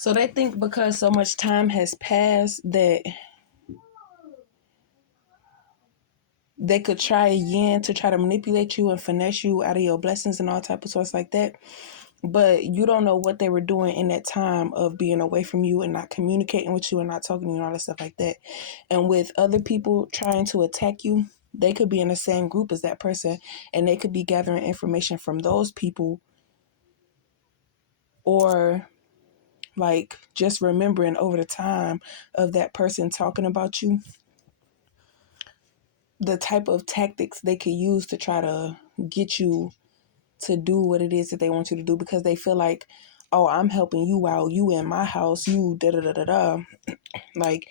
So they think because so much time has passed that they could try again to try to manipulate you and finesse you out of your blessings and all type of sorts like that. But you don't know what they were doing in that time of being away from you and not communicating with you and not talking to you and all that stuff like that. And with other people trying to attack you, they could be in the same group as that person and they could be gathering information from those people, or like just remembering over the time of that person talking about you, the type of tactics they could use to try to get you to do what it is that they want you to do, because they feel like, oh, I'm helping you out, you in my house, you da da da da da. Like,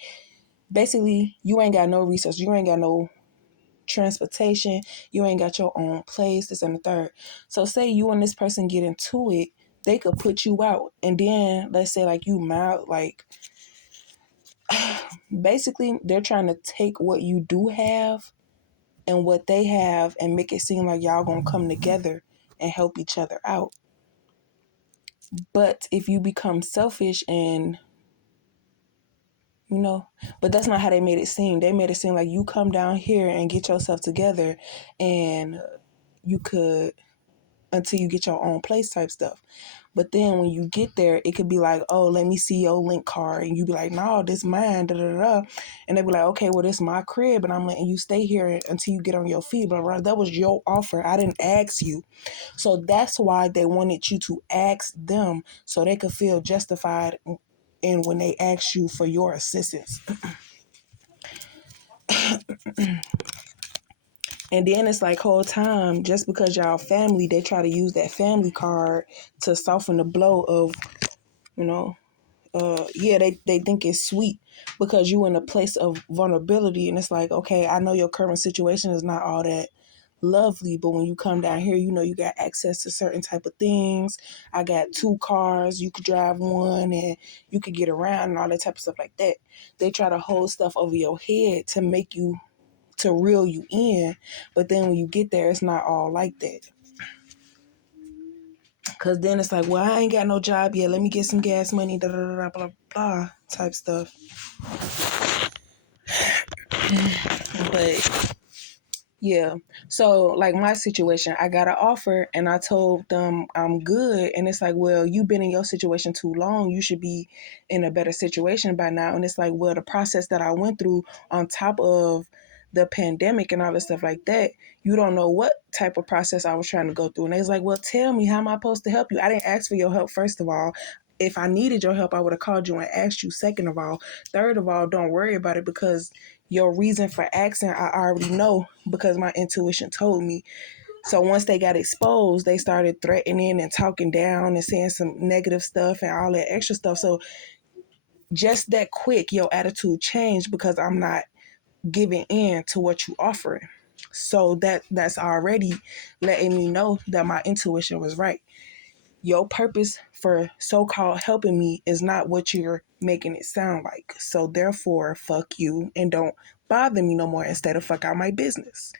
basically, you ain't got no resources, you ain't got no transportation, you ain't got your own place, this and the third. So say you and this person get into it, they could put you out, and then let's say like you mild, like basically they're trying to take what you do have and what they have and make it seem like y'all gonna come together and help each other out. But if you become selfish and but that's not how they made it seem. They made it seem like you come down here and get yourself together and you could, until you get your own place type stuff. But then when you get there, it could be like, oh, let me see your link card. And you be like, no, this mine, da da da. And they be like, okay, well, this my crib and I'm letting you stay here until you get on your feet. But that was your offer. I didn't ask you. So that's why they wanted you to ask them so they could feel justified in when they ask you for your assistance. And then it's like whole time, just because y'all family, they try to use that family card to soften the blow of, you know, they think it's sweet because you in a place of vulnerability, and it's like, okay, I know your current situation is not all that lovely, but when you come down here, you got access to certain type of things. I got 2 cars, you could drive one and you could get around and all that type of stuff like that. They try to hold stuff over your head to make you, to reel you in, but then when you get there, it's not all like that. Cause then it's like, well, I ain't got no job yet. Let me get some gas money, da da da da, blah blah type stuff. But yeah, so like my situation, I got an offer and I told them I'm good, and it's like, well, you've been in your situation too long. You should be in a better situation by now. And it's like, well, the process that I went through on top of the pandemic and all this stuff like that, you don't know what type of process I was trying to go through. And they was like, well, tell me, how am I supposed to help you? I didn't ask for your help, first of all. If I needed your help, I would have called you and asked you, second of all. Third of all, don't worry about it, because your reason for asking, I already know because my intuition told me. So once they got exposed, they started threatening and talking down and saying some negative stuff and all that extra stuff. So just that quick, your attitude changed because I'm not giving in to what you offering. So that's already letting me know that my intuition was right. Your purpose for so-called helping me is not what you're making it sound like. So therefore, fuck you and don't bother me no more, instead of fuck out my business.